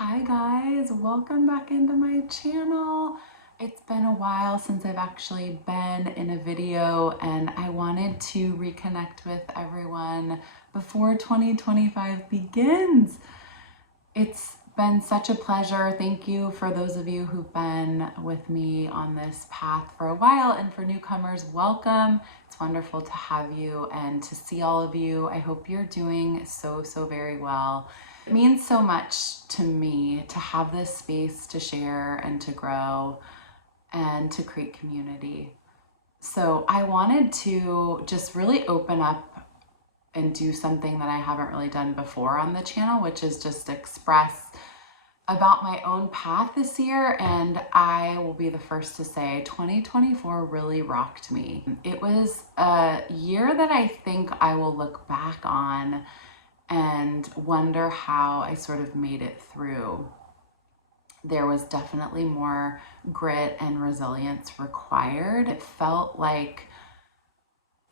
Hi guys, welcome back into my channel. It's been a while since I've actually been in a video and I wanted to reconnect with everyone before 2025 begins. It's been such a pleasure. Thank you for those of you who've been with me on this path for a while, and for newcomers, welcome. It's wonderful to have you and to see all of you. I hope you're doing so very well. It means so much to me to have this space to share and to grow and to create community. So I wanted to just really open up and do something that I haven't really done before on the channel, which is just express about my own path this year. And I will be the first to say 2024 really rocked me. It was a year that I think I will look back on and wonder how I sort of made it through. There was definitely more grit and resilience required. It felt like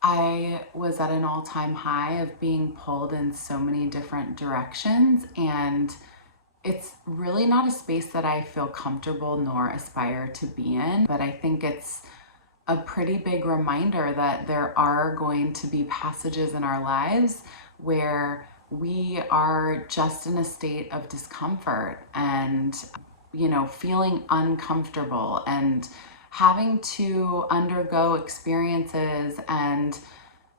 I was at an all-time high of being pulled in so many different directions, and it's really not a space that I feel comfortable nor aspire to be in. But I think it's a pretty big reminder that there are going to be passages in our lives where we are just in a state of discomfort and, feeling uncomfortable and having to undergo experiences and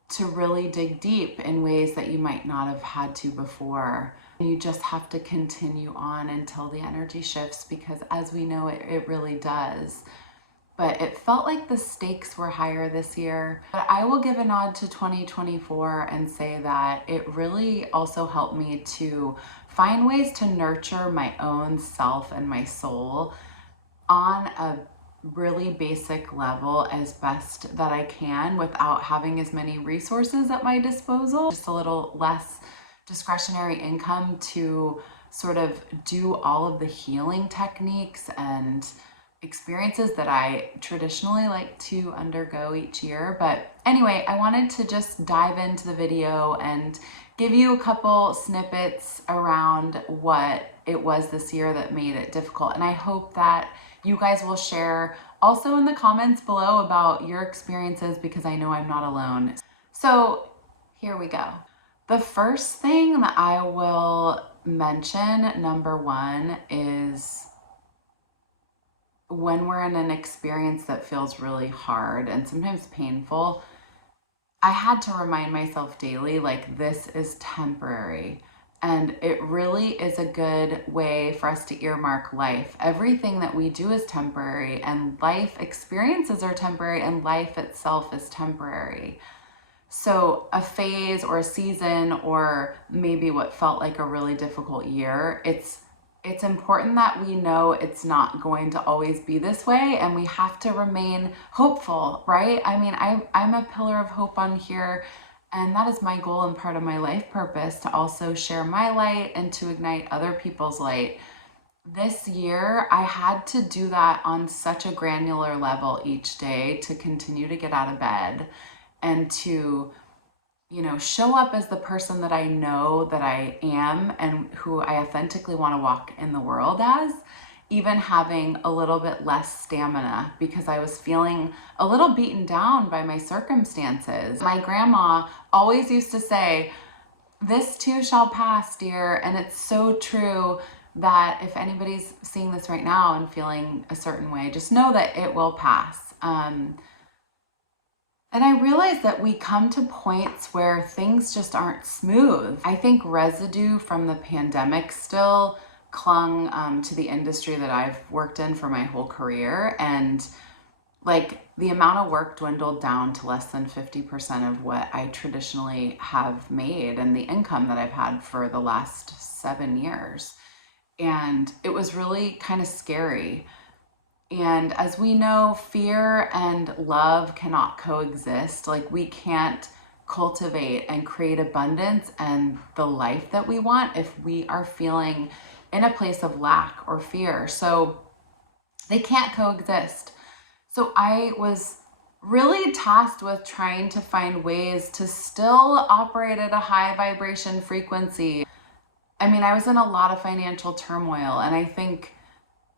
to really dig deep in ways that you might not have had to before. You just have to continue on until the energy shifts, because as we know, it really does. But it felt like the stakes were higher this year. But I will give a nod to 2024 and say that it really also helped me to find ways to nurture my own self and my soul on a really basic level as best that I can without having as many resources at my disposal. Just a little less discretionary income to sort of do all of the healing techniques and experiences that I traditionally like to undergo each year. But anyway, I wanted to just dive into the video and give you a couple snippets around what it was this year that made it difficult. And I hope that you guys will share also in the comments below about your experiences, because I know I'm not alone. So here we go. The first thing that I will mention, number one, is when we're in an experience that feels really hard and sometimes painful, I had to remind myself daily, like, this is temporary. And it really is a good way for us to earmark life. Everything that we do is temporary, and life experiences are temporary, and life itself is temporary. So a phase or a season, or maybe what felt like a really difficult year, it's important that we know it's not going to always be this way, and we have to remain hopeful, right? I mean, I'm a pillar of hope on here, and that is my goal and part of my life purpose, to also share my light and to ignite other people's light. This year, I had to do that on such a granular level each day to continue to get out of bed and to show up as the person that I know that I am and who I authentically want to walk in the world as, even having a little bit less stamina because I was feeling a little beaten down by my circumstances. My grandma always used to say, "This too shall pass, dear." And it's so true that if anybody's seeing this right now and feeling a certain way, just know that it will pass. And I realized that we come to points where things just aren't smooth. I think residue from the pandemic still clung to the industry that I've worked in for my whole career. And like, the amount of work dwindled down to less than 50% of what I traditionally have made and the income that I've had for the last 7 years. And it was really kind of scary. And as we know, fear and love cannot coexist. Like, we can't cultivate and create abundance and the life that we want if we are feeling in a place of lack or fear. So they can't coexist. So I was really tasked with trying to find ways to still operate at a high vibration frequency I mean, I was in a lot of financial turmoil, and I think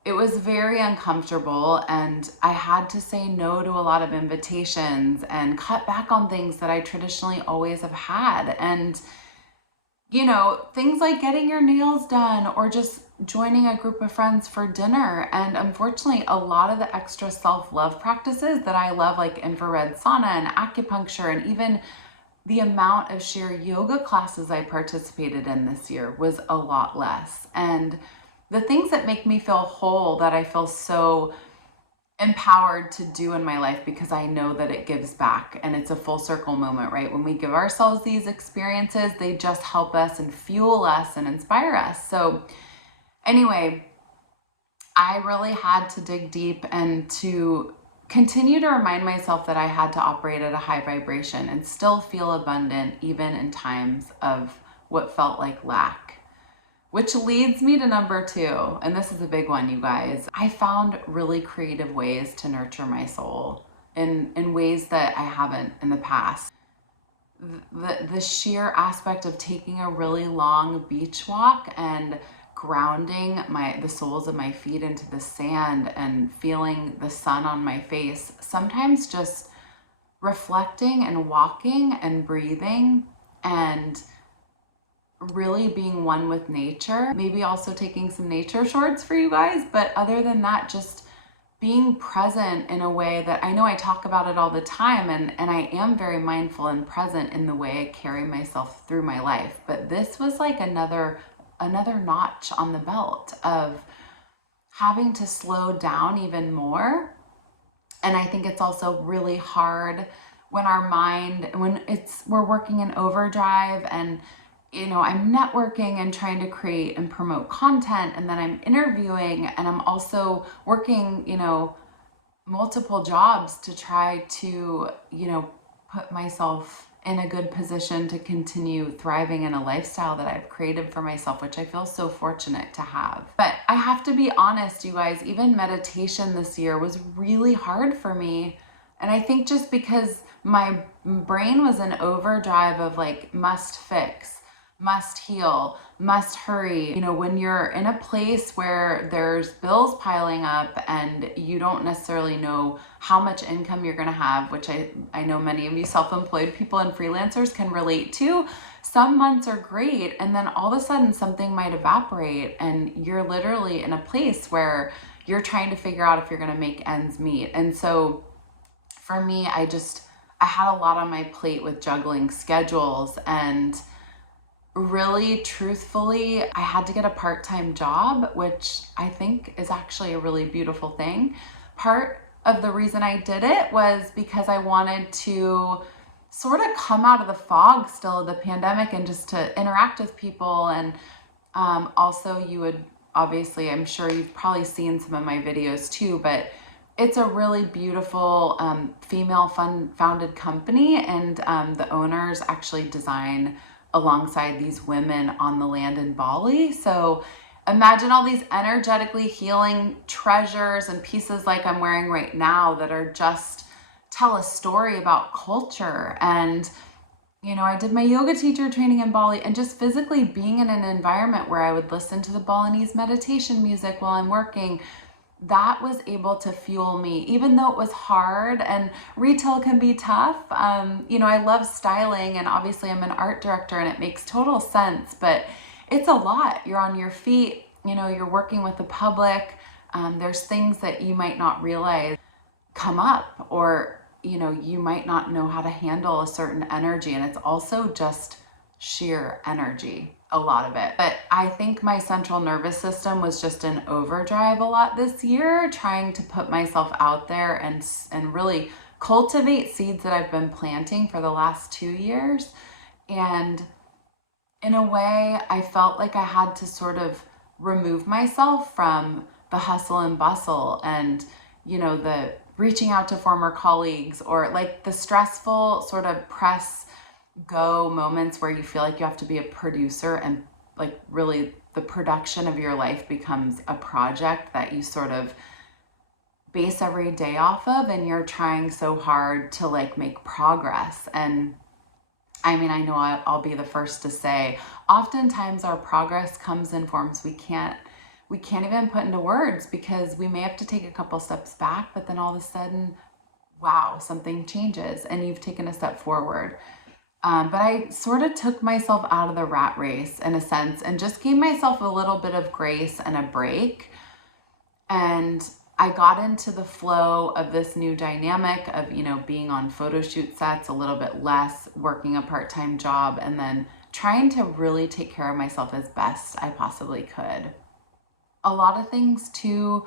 it was very uncomfortable, and I had to say no to a lot of invitations and cut back on things that I traditionally always have had. And, you know, things like getting your nails done or just joining a group of friends for dinner. And unfortunately, a lot of the extra self-love practices that I love, like infrared sauna and acupuncture, and even the amount of sheer yoga classes I participated in this year was a lot less. And the things that make me feel whole, that I feel so empowered to do in my life, because I know that it gives back, and it's a full circle moment, right? When we give ourselves these experiences, they just help us and fuel us and inspire us. So anyway, I really had to dig deep and to continue to remind myself that I had to operate at a high vibration and still feel abundant, even in times of what felt like lack. Which leads me to number 2, and this is a big one, you guys. I found really creative ways to nurture my soul in ways that I haven't in the past. The sheer aspect of taking a really long beach walk and grounding the soles of my feet into the sand and feeling the sun on my face, sometimes just reflecting and walking and breathing and really being one with nature, maybe also taking some nature shorts for you guys. But other than that, just being present in a way that I know I talk about it all the time, and I am very mindful and present in the way I carry myself through my life. But this was like another notch on the belt of having to slow down even more. And I think it's also really hard when our mind, we're working in overdrive, and you know, I'm networking and trying to create and promote content, and then I'm interviewing, and I'm also working, you know, multiple jobs to try to, you know, put myself in a good position to continue thriving in a lifestyle that I've created for myself, which I feel so fortunate to have. But I have to be honest, you guys, even meditation this year was really hard for me. And I think just because my brain was in overdrive of like must fix, must heal, must hurry. You know, when you're in a place where there's bills piling up and you don't necessarily know how much income you're going to have, which I know many of you self-employed people and freelancers can relate to. Some months are great, and then all of a sudden something might evaporate, and you're literally in a place where you're trying to figure out if you're going to make ends meet. And so for me, I had a lot on my plate with juggling schedules, and really truthfully, I had to get a part-time job, which I think is actually a really beautiful thing. Part of the reason I did it was because I wanted to sort of come out of the fog still of the pandemic and just to interact with people. And also, you would obviously, I'm sure you've probably seen some of my videos too, but it's a really beautiful female founded company, and the owners actually design alongside these women on the land in Bali. So imagine all these energetically healing treasures and pieces like I'm wearing right now that are just tell a story about culture. And you know, I did my yoga teacher training in Bali, and just physically being in an environment where I would listen to the Balinese meditation music while I'm working, that was able to fuel me, even though it was hard and retail can be tough. You know, I love styling, and obviously I'm an art director, and it makes total sense, but it's a lot. You're on your feet, you know, you're working with the public. There's things that you might not realize come up, or, you know, you might not know how to handle a certain energy. And it's also just sheer energy, a lot of it. But I think my central nervous system was just in overdrive a lot this year, trying to put myself out there and really cultivate seeds that I've been planting for the last 2 years. And in a way, I felt like I had to sort of remove myself from the hustle and bustle and, you know, the reaching out to former colleagues, or like the stressful sort of press go moments where you feel like you have to be a producer, and like really the production of your life becomes a project that you sort of base every day off of, and you're trying so hard to like make progress. And I mean, I know I'll be the first to say, oftentimes our progress comes in forms we can't even put into words, because we may have to take a couple steps back, but then all of a sudden, wow, something changes and you've taken a step forward. But I sort of took myself out of the rat race in a sense and just gave myself a little bit of grace and a break. And I got into the flow of this new dynamic of, being on photo shoot sets a little bit less, working a part-time job, and then trying to really take care of myself as best I possibly could. A lot of things too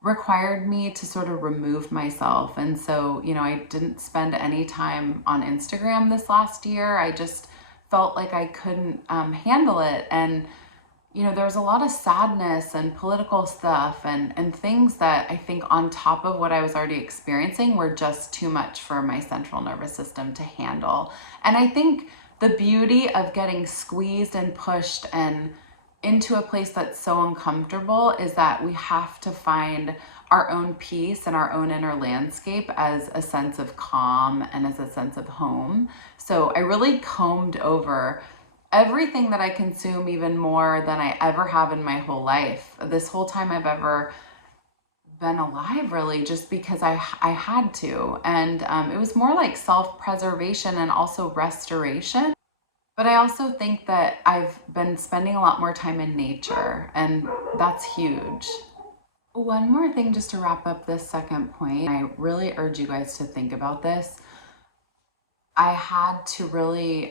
required me to sort of remove myself. And so, I didn't spend any time on Instagram this last year. I just felt like I couldn't handle it. And, there was a lot of sadness and political stuff and things that I think, on top of what I was already experiencing, were just too much for my central nervous system to handle. And I think the beauty of getting squeezed and pushed and into a place that's so uncomfortable is that we have to find our own peace and our own inner landscape as a sense of calm and as a sense of home. So I really combed over everything that I consume, even more than I ever have in my whole life. This whole time I've ever been alive, really, just because I had to. And it was more like self-preservation and also restoration. But I also think that I've been spending a lot more time in nature, and that's huge. One more thing just to wrap up this second point. I really urge you guys to think about this. I had to really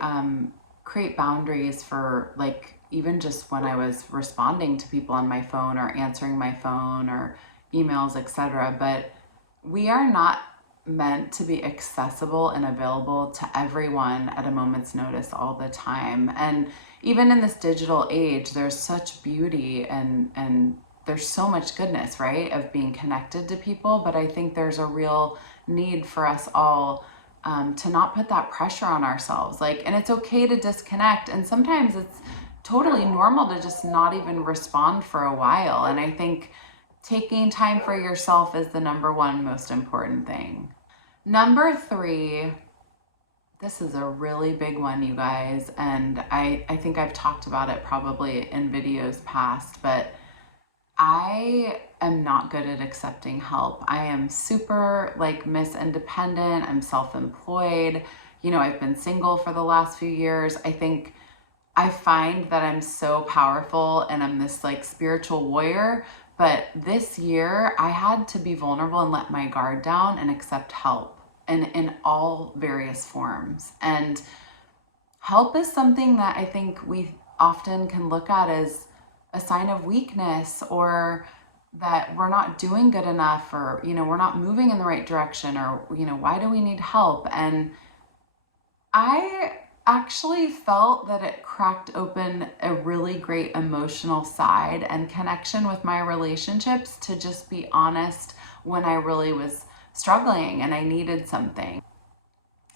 create boundaries for, like, even just when I was responding to people on my phone or answering my phone or emails, etc. But we are not meant to be accessible and available to everyone at a moment's notice all the time. And even in this digital age, there's such beauty and there's so much goodness, right, of being connected to people. But I think there's a real need for us all to not put that pressure on ourselves. And it's okay to disconnect. And sometimes it's totally normal to just not even respond for a while. And I think taking time for yourself is the number one most important thing. Number 3, this is a really big one, you guys. And I think I've talked about it probably in videos past, but I am not good at accepting help. I am super Miss Independent. I'm self-employed. I've been single for the last few years. I think I find that I'm so powerful and I'm this spiritual warrior. But this year I had to be vulnerable and let my guard down and accept help in all various forms. And help is something that I think we often can look at as a sign of weakness, or that we're not doing good enough, or we're not moving in the right direction, or why do we need help? And I actually felt that it cracked open a really great emotional side and connection with my relationships to just be honest when I really was struggling and I needed something.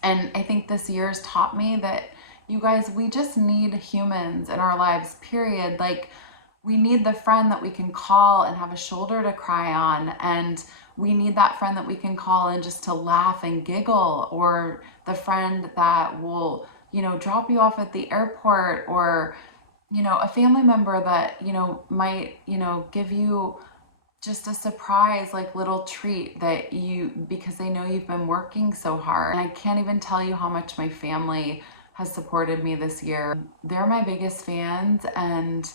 And I think this year's taught me that, you guys, we just need humans in our lives, period. We need the friend that we can call and have a shoulder to cry on. And we need that friend that we can call and just to laugh and giggle, or the friend that will, drop you off at the airport, or, a family member that, might, give you just a surprise, little treat because they know you've been working so hard. And I can't even tell you how much my family has supported me this year. They're my biggest fans. And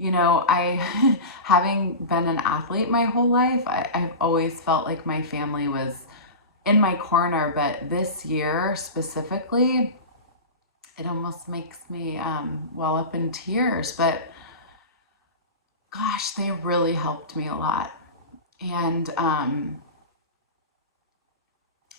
I, having been an athlete my whole life, I've always felt like my family was in my corner. But this year specifically, it almost makes me well up in tears. But gosh, they really helped me a lot. And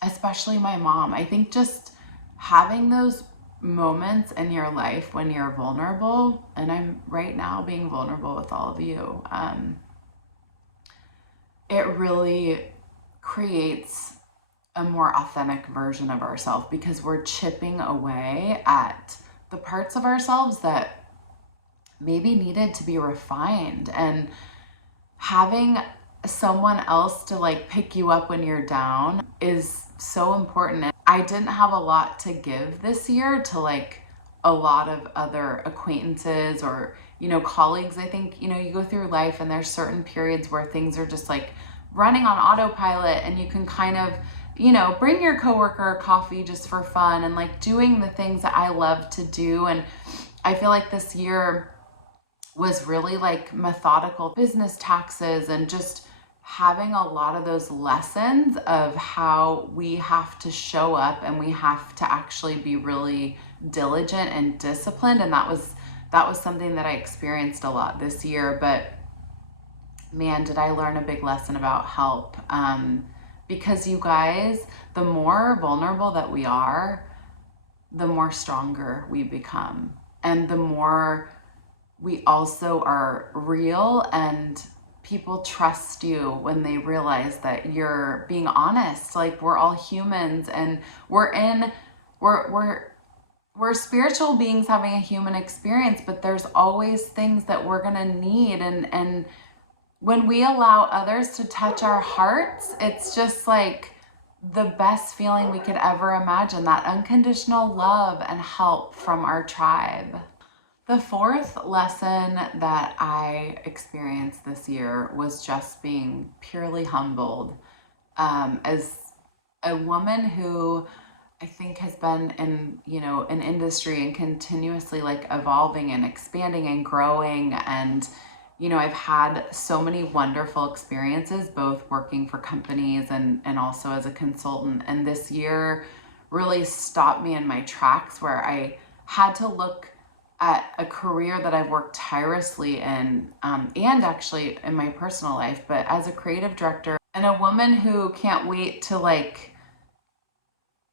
especially my mom. I think just having those moments in your life when you're vulnerable, and I'm right now being vulnerable with all of you, it really creates a more authentic version of ourselves, because we're chipping away at the parts of ourselves that maybe needed to be refined. And having someone else to pick you up when you're down is so important. I didn't have a lot to give this year to like a lot of other acquaintances or, you know, colleagues. I think, you know, you go through life and there's certain periods where things are just like running on autopilot, and you can kind of, you know, bring your coworker coffee just for fun and like doing the things that I love to do. And I feel like this year was really like methodical business taxes and just having a lot of those lessons of how we have to show up and we have to actually be really diligent and disciplined. And that was something that I experienced a lot this year. But man, did I learn a big lesson about help. Because you guys, the more vulnerable that we are, the more stronger we become. And the more we also are real, and people trust you when they realize that you're being honest. Like, we're all humans, and we're spiritual beings having a human experience, but there's always things that we're gonna need. And when we allow others to touch our hearts, it's just like the best feeling we could ever imagine, that unconditional love and help from our tribe. The fourth lesson that I experienced this year was just being purely humbled. As a woman who I think has been in, you know, an industry and continuously like evolving and expanding and growing, and you know, I've had so many wonderful experiences both working for companies and also as a consultant. And this year really stopped me in my tracks, where I had to look at a career that I've worked tirelessly in, and actually in my personal life, but as a creative director and a woman who can't wait to like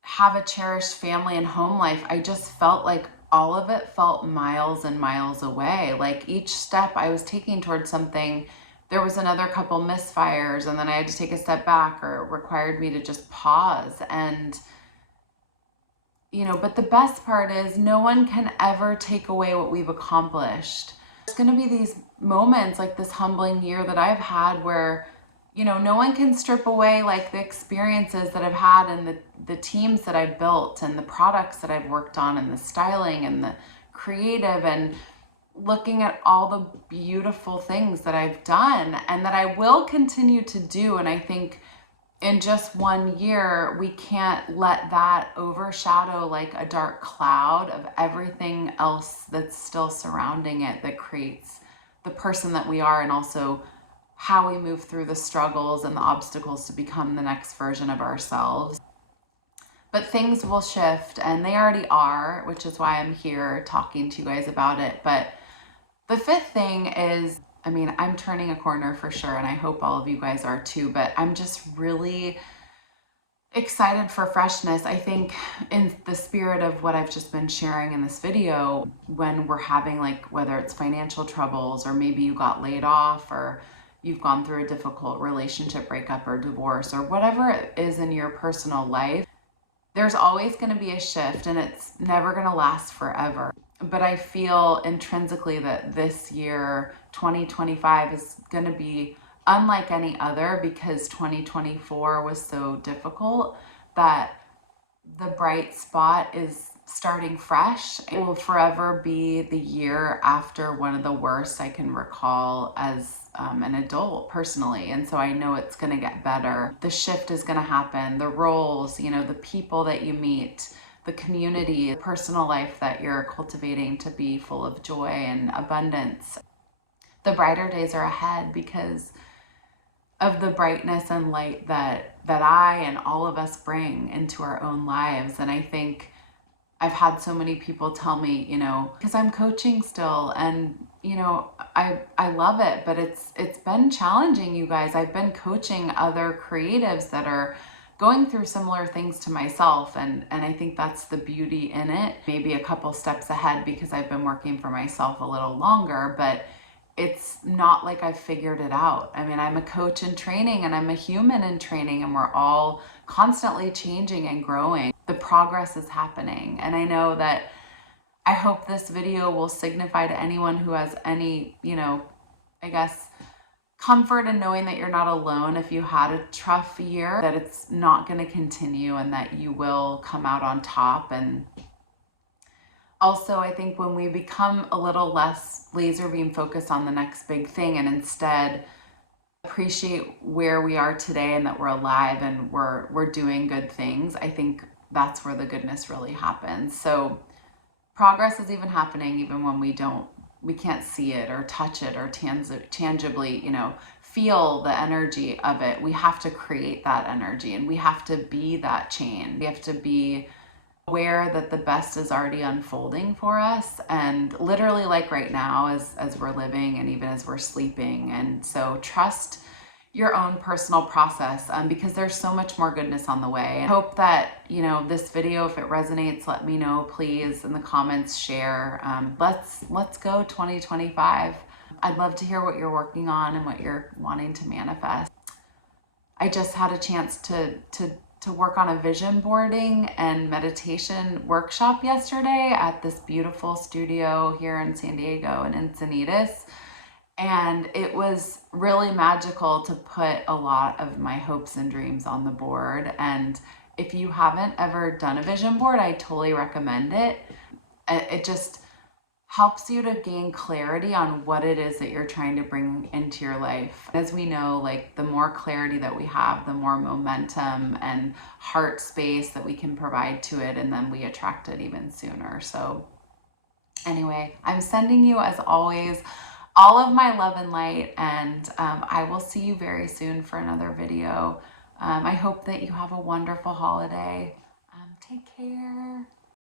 have a cherished family and home life, I just felt like all of it felt miles and miles away. Like each step I was taking towards something, there was another couple misfires, and then I had to take a step back, or it required me to just pause. And you know, but the best part is no one can ever take away what we've accomplished. There's going to be these moments like this humbling year that I've had where, you know, no one can strip away like the experiences that I've had, and the teams that I've built, and the products that I've worked on, and the styling and the creative, and looking at all the beautiful things that I've done and that I will continue to do. And I think in just one year, we can't let that overshadow like a dark cloud of everything else that's still surrounding it, that creates the person that we are, and also how we move through the struggles and the obstacles to become the next version of ourselves. But things will shift, and they already are, which is why I'm here talking to you guys about it. But the fifth thing is, I mean, I'm turning a corner for sure, and I hope all of you guys are too, but I'm just really excited for freshness. I think in the spirit of what I've just been sharing in this video, when we're having like, whether it's financial troubles, or maybe you got laid off, or you've gone through a difficult relationship breakup or divorce, or whatever it is in your personal life, there's always going to be a shift, and it's never going to last forever. But I feel intrinsically that this year, 2025, is going to be unlike any other, because 2024 was so difficult, that the bright spot is starting fresh. It will forever be the year after one of the worst I can recall as an adult personally. And so I know it's going to get better. The shift is going to happen. The roles, you know, the people that you meet, the community, the personal life that you're cultivating to be full of joy and abundance. The brighter days are ahead because of the brightness and light that I and all of us bring into our own lives. And I think I've had so many people tell me, you know, because I'm coaching still, and you know, I love it, but it's been challenging, you guys. I've been coaching other creatives that are going through similar things to myself, and I think that's the beauty in it. Maybe a couple steps ahead because I've been working for myself a little longer, but it's not like I've figured it out. I mean, I'm a coach in training, and I'm a human in training, and we're all constantly changing and growing. The progress is happening, and I know that I hope this video will signify to anyone who has any, you know, I guess, comfort in knowing that you're not alone if you had a tough year, that it's not going to continue and that you will come out on top. And also, I think when we become a little less laser beam focused on the next big thing and instead appreciate where we are today and that we're alive and we're doing good things, I think that's where the goodness really happens. So progress is even happening even when we can't see it or touch it or tangibly, feel the energy of it. We have to create that energy and we have to be that change. We have to be aware that the best is already unfolding for us, and literally like right now as we're living and even as we're sleeping. And so trust your own personal process, because there's so much more goodness on the way. I hope that, this video, if it resonates, let me know, please, in the comments, share. Let's go 2025. I'd love to hear what you're working on and what you're wanting to manifest. I just had a chance to work on a vision boarding and meditation workshop yesterday at this beautiful studio here in San Diego and Encinitas. And it was really magical to put a lot of my hopes and dreams on the board. And if you haven't ever done a vision board, I totally recommend it. It just helps you to gain clarity on what it is that you're trying to bring into your life. As we know, like the more clarity that we have, the more momentum and heart space that we can provide to it, and then we attract it even sooner. So anyway, I'm sending you, as always, all of my love and light, and I will see you very soon for another video. I hope that you have a wonderful holiday. Take care.